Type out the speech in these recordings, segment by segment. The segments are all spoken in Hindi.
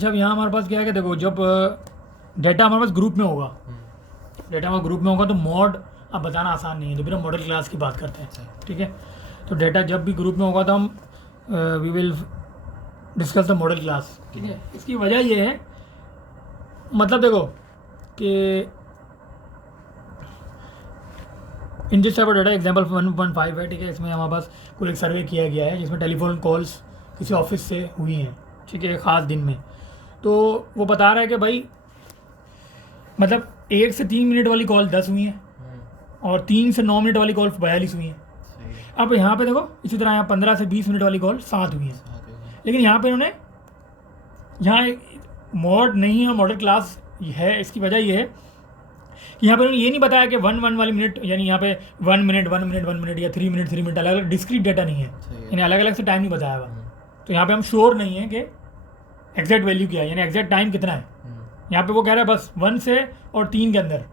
अच्छा अब यहाँ हमारे पास क्या है कि देखो जब डेटा हमारे पास ग्रुप में होगा, डेटा हमारे ग्रुप में होगा तो मॉड अब बताना आसान नहीं है, तो फिर हम मॉडल क्लास की बात करते हैं, ठीक है। तो डेटा जब भी ग्रुप में होगा तो हम we will discuss the modal class, ठीक है। इसकी वजह ये है, मतलब देखो कि in this type of data example 1.5 है, ठीक है। इसमें हमारे पास कुल एक सर्वे किया गया है जिसमें टेलीफोन कॉल्स किसी ऑफिस से हुई हैं, ठीक है, एक ख़ास दिन में। तो वो बता रहा है कि भाई मतलब 1 से 3 मिनट वाली कॉल 10 हुई हैं और 3 से 9 मिनट वाली कॉल 42 हुई हैं। अब यहाँ पे देखो इसी तरह यहाँ 15 से 20 मिनट वाली कॉल 7 हुई हैं, लेकिन यहाँ पे इन्होंने यहाँ मॉड नहीं है, मॉडल क्लास है। इसकी वजह ये है कि यहाँ पे उन्होंने ये नहीं बताया कि 1 वाली मिनट, यानी यहाँ पे 1 मिनट 1 मिनट 1 मिनट या 3 मिनट 3 मिनट, अलग अलग डिस्क्रीट डेटा नहीं है, यानी अलग अलग से टाइम नहीं बताया हुआ। तो यहाँ पे हम श्योर नहीं है कि एग्जैक्ट वैल्यू क्या है, यानी एग्जैक्ट टाइम कितना है। यहाँ पे वो कह रहा है बस 1 से और 3 के अंदर,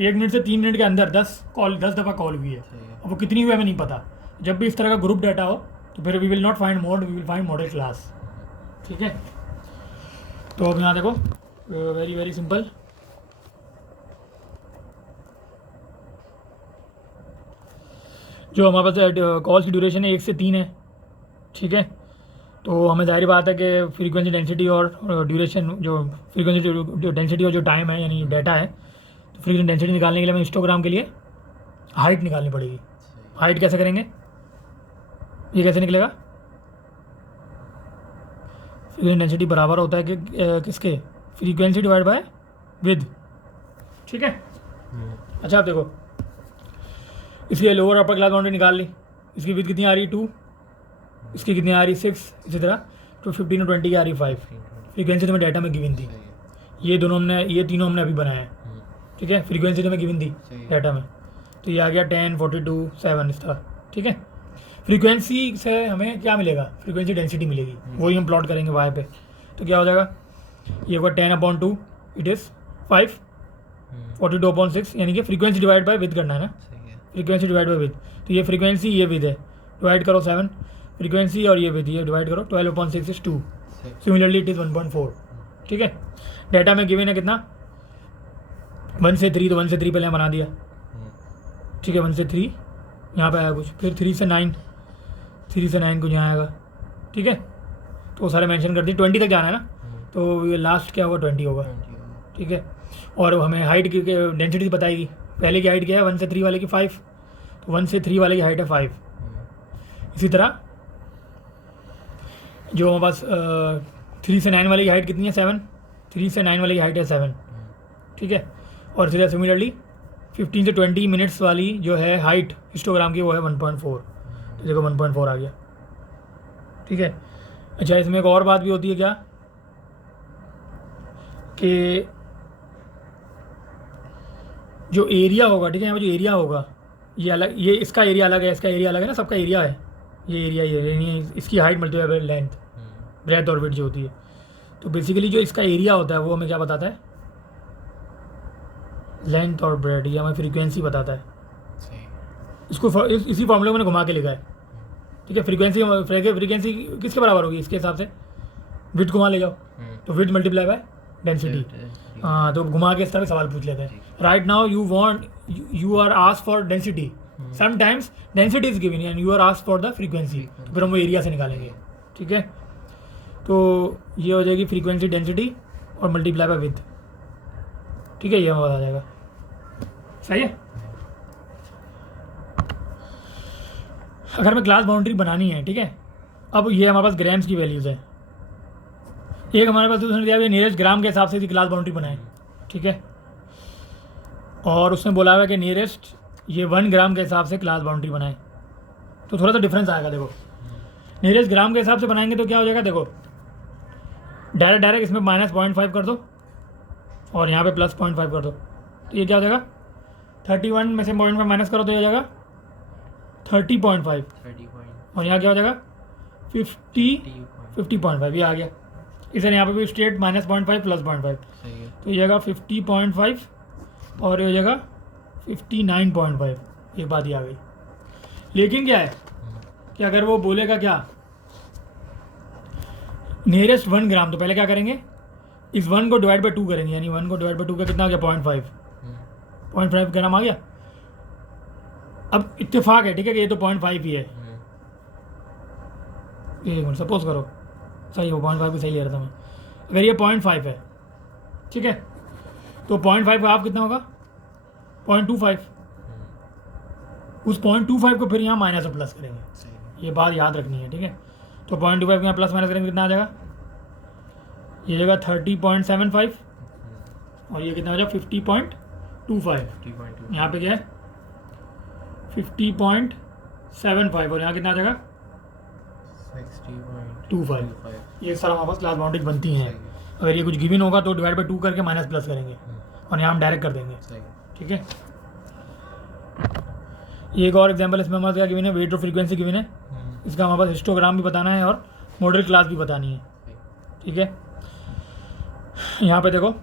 1 मिनट से 3 मिनट के अंदर 10 दफ़ा कॉल हुई है। अब वो कितनी हुई हमें नहीं पता। जब भी इस तरह का ग्रुप डाटा हो तो फिर we will not find mode, we will find modal class, ठीक है। तो अब यहाँ देखो वेरी वेरी सिंपल, जो हमारे पास कॉल्स की ड्यूरेशन है 1 से 3 है, ठीक है। तो हमें जाहिर बात है कि फ्रीक्वेंसी डेंसिटी और ड्यूरेशन, जो फ्रीक्वेंसी डेंसिटी और जो टाइम है यानी डाटा है, तो फ्रीक्वेंसी डेंसिटी निकालने के लिए हमें हिस्टोग्राम के लिए हाइट निकालनी पड़ेगी। हाइट कैसे करेंगे, ये कैसे निकलेगा, फ्रीक्वेंसी डेंसिटी बराबर होता है कि किसके, फ्रीक्वेंसी डिवाइड बाय विद, ठीक है। अच्छा आप देखो, इसलिए लोअर अपर क्लास बाउंड्री निकाल ली, इसकी विद कितनी आ रही 2, इसकी कितनी आ रही 6, इसी तरह तो 15 और 20 की आ रही 5। फ्रीक्वेंसी तो मैं डाटा में गिवन थी, ये तीनों हमने अभी बनाए हैं, ठीक है। फ्रीक्वेंसी तो मैं गिवन थी डाटा में, तो ये आ गया 10, 42, 7 इस तरह, ठीक है। फ्रीक्वेंसी से हमें क्या मिलेगा, फ्रीक्वेंसी डेंसिटी मिलेगी, वही हम प्लॉट करेंगे वाई पे। तो क्या हो जाएगा, ये होगा 10/2, इट इज़ 5, 42/6, यानी कि फ्रीक्वेंसी डिवाइड बाय विद करना है ना, फ्रीक्वेंसी डिवाइड बाय विद। तो ये फ्रीक्वेंसी ये विद है, डिवाइड करो 7, फ्रीक्वेंसी और ये विद, ये डिवाइड करो 12/6 इज 2, सिमिलरली इट इज़ 1.4, ठीक है। डाटा में गिवन है कितना 1 से 3, तो 1 से 3 पहले बना दिया, ठीक है। 1 से 3 यहाँ पे आया कुछ, फिर 3 से 9, 3 से 9 कुछ यहाँ आएगा, ठीक है। तो वो सारे मेंशन कर दिए, 20 तक जाना है ना, तो ये लास्ट क्या होगा 20 होगा, ठीक है। और हमें हाइट की डेंसिटी बताएगी, पहले की हाइट क्या है 1 से 3 वाले की 5, तो 1 से 3 वाले की हाइट है 5। इसी तरह जो हमारे पास 3 से 9 वाले की हाइट कितनी है 7, 3 से 9 वाले की हाइट है 7, ठीक है। और इसी तरह सिमिलरली 15 से 20 मिनट्स वाली जो है हाइट हिस्टोग्राम की वो है 1.4, तो देखो 1.4 आ गया, ठीक है। अच्छा इसमें एक और बात भी होती है क्या कि जो एरिया होगा, ठीक है, यहाँ पर जो एरिया होगा ये अलग, ये इसका एरिया अलग है, इसका एरिया अलग है ना, सबका एरिया है, ये एरिया ये इसकी height multiply by length, breadth और विड्थ जो होती है। तो बेसिकली जो इसका एरिया होता है वो हमें क्या बताता है, लेंथ और ब्रेथ, ये हमें फ्रीक्वेंसी बताता है। इसको इसी फॉर्मूले में मैंने घुमा के लिखा है, ठीक है। फ्रीक्वेंसी किसके बराबर होगी इसके हिसाब से, विड्थ घुमा ले जाओ, तो विड्थ मल्टीप्लाई बाय डेंसिटी। हाँ, तो घुमा के इस तरह सवाल पूछ लेते हैं। Right now you are asked for density, sometimes density is given and you are asked for the frequency, तो फिर हम वो एरिया से निकालेंगे, ठीक है। तो ये हो जाएगी फ्रीक्वेंसी डेंसिटी और मल्टीप्लाई बाय विड्थ, ठीक है, ये हमें बता जाएगा, सही है। अगर हमें क्लास बाउंड्री बनानी है, ठीक है, अब ये हमारे पास ग्राम्स की वैल्यूज़ है, एक हमारे पास उसने दिया है नियरेस्ट ग्राम के हिसाब से क्लास बाउंड्री बनाए, ठीक है। और उसने बोला हुआ कि नियरेस्ट ये 1 ग्राम के हिसाब से क्लास बाउंड्री बनाए, तो थोड़ा सा डिफरेंस आएगा। देखो नियरेस्ट ग्राम के हिसाब से बनाएंगे तो क्या हो जाएगा, देखो डायरेक्ट इसमें -0.5 कर दो और यहाँ पे +0.5 कर दो, तो ये क्या हो जाएगा 31 में से 0.5 माइनस करो तो ये हो जाएगा 30.5, और यहाँ क्या हो जाएगा 50.5, ये आ गया। इसे यहाँ पे भी स्ट्रेट -0.5 +0.5, तो ये जाएगा 50.5 और ये हो जाएगा 59.5, एक बात ये आ गई। लेकिन क्या है कि अगर वो बोलेगा क्या नियरेस्ट 1 ग्राम, तो पहले क्या करेंगे इस 1 को डिवाइड बाई 2 करेंगे, यानी 1 को डिवाइड बाई 2 का कितना आ गया 0.5, 0.5 ग्राम आ गया। अब इत्तेफाक है, ठीक है, कि ये तो 0.5 ही है, एक मिनट सपोज करो सही हो, 0.5 भी सही ले रहा था मैं। अगर ये 0.5 है, ठीक है, तो 0.5 का हाफ कितना होगा 0.25। उस 0.25 को फिर यहाँ माइनस और प्लस करेंगे, ये बात याद रखनी है, ठीक है। तो 0.25 यहाँ प्लस माइनस करेंगे, कितना आ जाएगा, ये जगह 30.75 और ये कितना हो जाएगा 50.25। यहाँ पे क्या है 50.75 और यहाँ कितना आ जाएगा 60.25। ये सारा हमारे पास क्लास बाउंड्रीज बनती हैं। अगर ये कुछ गिवन होगा तो डिवाइड बाई 2 करके माइनस प्लस करेंगे और यहाँ हम डायरेक्ट कर देंगे, ठीक है। ये एक और एग्जांपल इसमें हमारे क्या गिवन है, वेट और फ्रीक्वेंसी गिवन है। इसका हमारे पास हिस्टोग्राम भी बताना है और मॉडल क्लास भी बतानी है, ठीक है। यहाँ पे देखो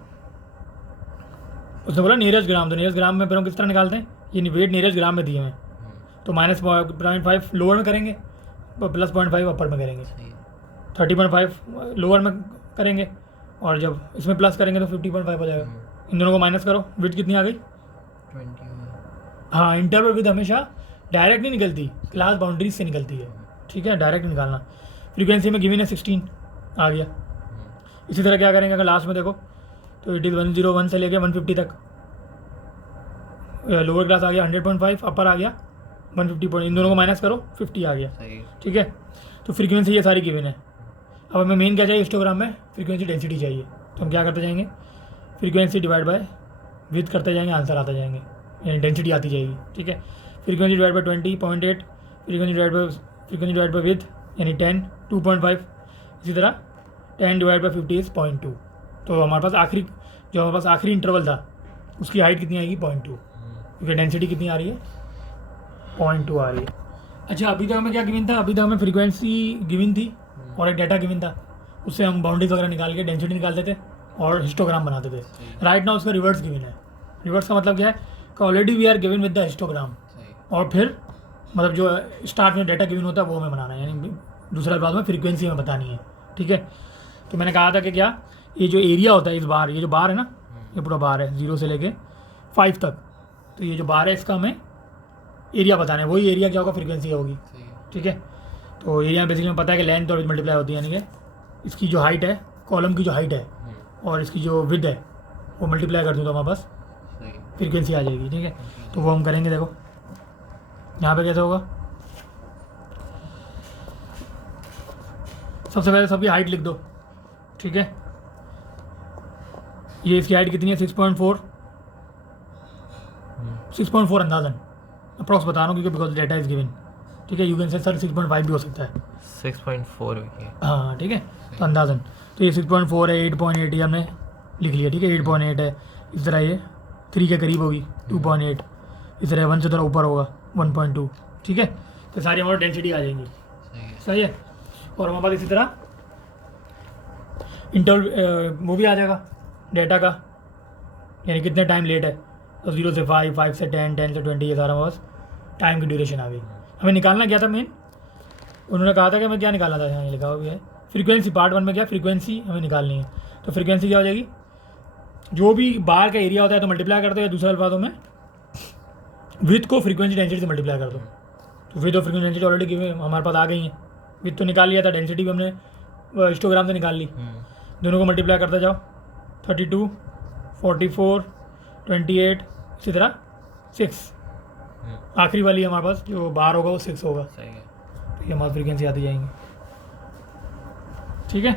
उसने बोला नियरेस्ट ग्राम, तो नियरेस्ट ग्राम में फिर हम किस तरह निकालते हैं, ये वेट नियरेस्ट ग्राम में दिए हैं, तो -0.5 लोअर में करेंगे, प्लस 0.5 अपर में करेंगे, 30.5 लोअर में करेंगे और जब इसमें प्लस करेंगे तो 50.5 हो जाएगा। इन दोनों को माइनस करो, विड्थ कितनी आ गई 20। हाँ, इंटरवल विद हमेशा डायरेक्ट नहीं निकलती, क्लास बाउंड्रीज से निकलती है, ठीक है, डायरेक्ट निकालना। फ्रीक्वेंसी में गिवन है 16 आ गया। इसी तरह क्या करेंगे, अगर लास्ट में देखो तो इट इज़ 101 से लेके 150 तक, लोअर क्लास आ गया 100.5, अपर आ गया 150. इन दोनों को माइनस करो 50 आ गया, ठीक है। तो फ्रीक्वेंसी ये सारी गिवन है। अब हमें मेन क्या चाहिए हिस्टोग्राम में, फ्रीक्वेंसी डेंसिटी चाहिए, तो हम क्या करते जाएंगे, फ्रीक्वेंसी डिवाइड बाय विथ करते जाएंगे, आंसर आता जाएंगे, यानी डेंसिटी आती जाएगी, ठीक है। Frequency divide by 20.8, frequency divide by with यानी 10 2.5, इसी तरह 10 डिवाइड बाई 50 इज़ 0.2। तो हमारे पास आखिरी इंटरवल था उसकी हाइट कितनी आएगी 0.2, क्योंकि डेंसिटी कितनी आ रही है 0.2 आ रही है। अच्छा, अभी तक हमें क्या गिवन था, अभी तक हमें फ्रीक्वेंसी गिवन थी और एक डाटा गिवन था, उससे हम बाउंड्रीज वगैरह निकाल के डेंसिटी निकालते थे और हिस्टोग्राम बनाते थे। राइट नाउ उसका रिवर्स गिवन है। रिवर्स का मतलब क्या है कि already we are given with the histogram, और फिर मतलब जो स्टार्ट में डाटा गिवन होता है वो हमें बनाना है, यानी दूसरा बात में फ्रीक्वेंसी हमें बतानी है, ठीक है। तो मैंने कहा था कि क्या ये जो एरिया होता है इस बार, ये जो बार है ना, ये पूरा बार है 0 से लेके 5 तक, तो ये जो बार है इसका हमें एरिया बताना है, वही एरिया क्या होगा फ्रीक्वेंसी होगी, ठीक है। तो एरिया में बेसिकली हमें पता है कि लेंथ और मल्टीप्लाई होती है, यानी कि इसकी जो हाइट है, कॉलम की जो हाइट है और इसकी जो विड्थ है वो मल्टीप्लाई कर दूँ तो हमारे पास फ्रीक्वेंसी आ जाएगी, ठीक है। तो वो हम करेंगे। देखो यहाँ पे कैसे होगा, सबसे पहले सबकी हाइट लिख दो, ठीक है। ये इसकी हाइट कितनी है 6.4 अंदाजन, अप्रॉक्स बता रहा हूँ क्योंकि बिकॉज डेटा इज गिवन, ठीक है। यू कैन से सर 6.5 भी हो सकता है, 6.4 हाँ, ठीक है। तो अंदाजन तो ये 6.4 है, 8.8 ये हमने लिख लिया, ठीक है। 8.8 है, इस तरह ये 3 के करीब होगी 2.8, इस तरह 1 से थोड़ा ऊपर होगा 1.2, ठीक है। तो सारी हमारी डेंसिटी आ जाएंगी, सही है। और हमारे पास इसी तरह इंटरवल वो भी आ जाएगा डेटा का, यानी कितने टाइम लेट है, तो 0 से 5, 5 से 10, 10 से 20, ये सारा हमारे पास टाइम की ड्यूरेशन आ गई। हमें निकालना क्या था मेन, उन्होंने कहा था कि हमें क्या निकालना था, यहाँ लिखा हुआ भी है फ्रीक्वेंसी, पार्ट 1 में क्या फ्रीक्वेंसी हमें निकालनी है। तो फ्रीक्वेंसी क्या हो जाएगी, जो भी बार का एरिया होता है तो मल्टीप्लाई कर दो, या दूसरे अल्फाजों में विथ को फ्रीक्वेंसी डेंसिटी से मल्टीप्लाई कर दो। तो विथ और फ्रीक्वेंसी डेंसिटी ऑलरेडी हमारे पास आ गई है, विथ तो निकाल लिया था, डेंसिटी भी हमने हिस्टोग्राम से निकाल ली। दोनों को मल्टीप्लाई करते जाओ, 32, 44, 28, इसी तरह 6, आखिरी वाली हमारे पास जो बाहर होगा वो 6 होगा, तो ये हमारी फ्रीक्वेंसी आती जाएंगी, ठीक है।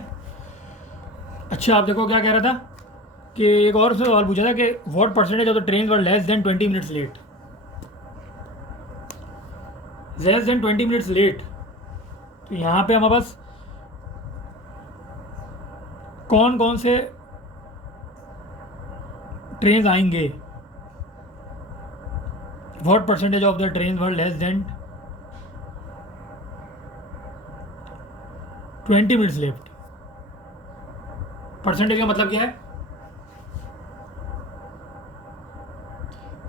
अच्छा, आप देखो क्या कह रहा था कि एक और सवाल पूछा था कि what percentage of the train were less than 20 minutes late, less than 20 minutes late. तो यहाँ पे हमारे पास कौन कौन से ट्रेन आएंगे, what percentage of the train were less than 20 minutes left. Percentage का मतलब क्या है,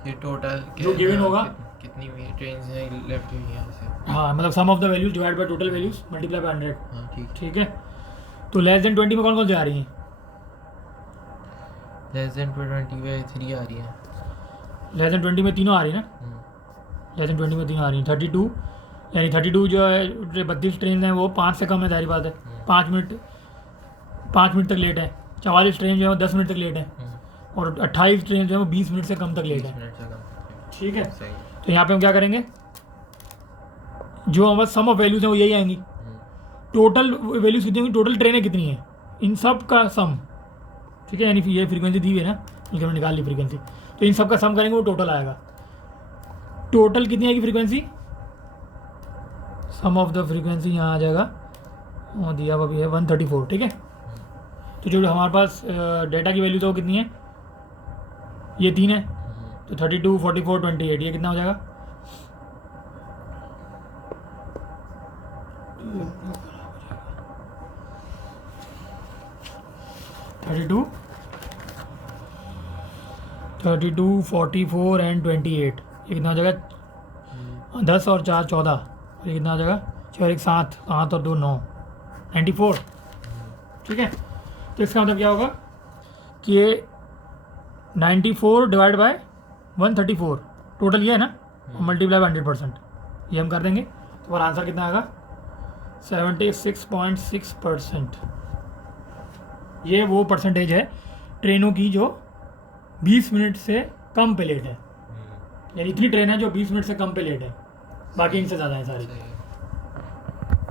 ये टोटल जो गिवन होगा कितनी ट्रेन्स हैं लेफ्ट हुई यहाँ से, हाँ, मतलब sum of the values divide by total values multiply by 100, हाँ, ठीक। ठीक है। तो लेस देन 20 में कौन कौन से आ रही हैं, लेस देन 20 पे 3 आ रही है। लेस देन 20 में तीनों आ रही है ना, लेस देन 20 में तीनों आ रही हैं। 32 यानी 32 जो है 32 ट्रेन हैं वो 5 से कम है, जारी बात है। 5 मिनट तक लेट है। 44 ट्रेन जो है वो 10 मिनट तक लेट है, और 28 ट्रेन जो है वो 20 मिनट से कम तक लेट 20 है। मिनट से कम। ठीक है, सही। तो यहाँ पे हम क्या करेंगे, जो हमारे सम ऑफ वैल्यूज हैं वो यही आएंगी। टोटल वैल्यूज कितनी होंगी, टोटल ट्रेनें कितनी हैं, इन सब का सम। ठीक है, यानी ये फ्रीक्वेंसी दी हुई है ना, बल्कि हमने निकाल ली फ्रीक्वेंसी, तो इन सब का सम करेंगे वो टोटल आएगा। टोटल कितनी आएगी frequency, sum of the frequency यहाँ आ जाएगा, और दिया हुआ भी है 134। ठीक है, तो जो हमारे पास डेटा की वैल्यू तो वो कितनी है, ये 3 है, तो 32 44 28, ये कितना हो जाएगा, थर्टी टू 44 एंड 28, ये कितना हो जाएगा, 10 और 4 14, ये कितना हो जाएगा, 6 और 1 7, 7 और 2 9, 94। ठीक है, तो इसका मतलब क्या होगा कि 94 डिवाइड बाय 134, टोटल ये है ना, मल्टीप्लाई बाय 100%, ये हम कर देंगे, तो हमारा आंसर कितना आएगा, 76.6%। ये वो परसेंटेज है ट्रेनों की जो 20 मिनट से कम पे लेट है, यानी इतनी ट्रेन है जो 20 मिनट से कम पे लेट है, बाकी इनसे ज़्यादा है सारी।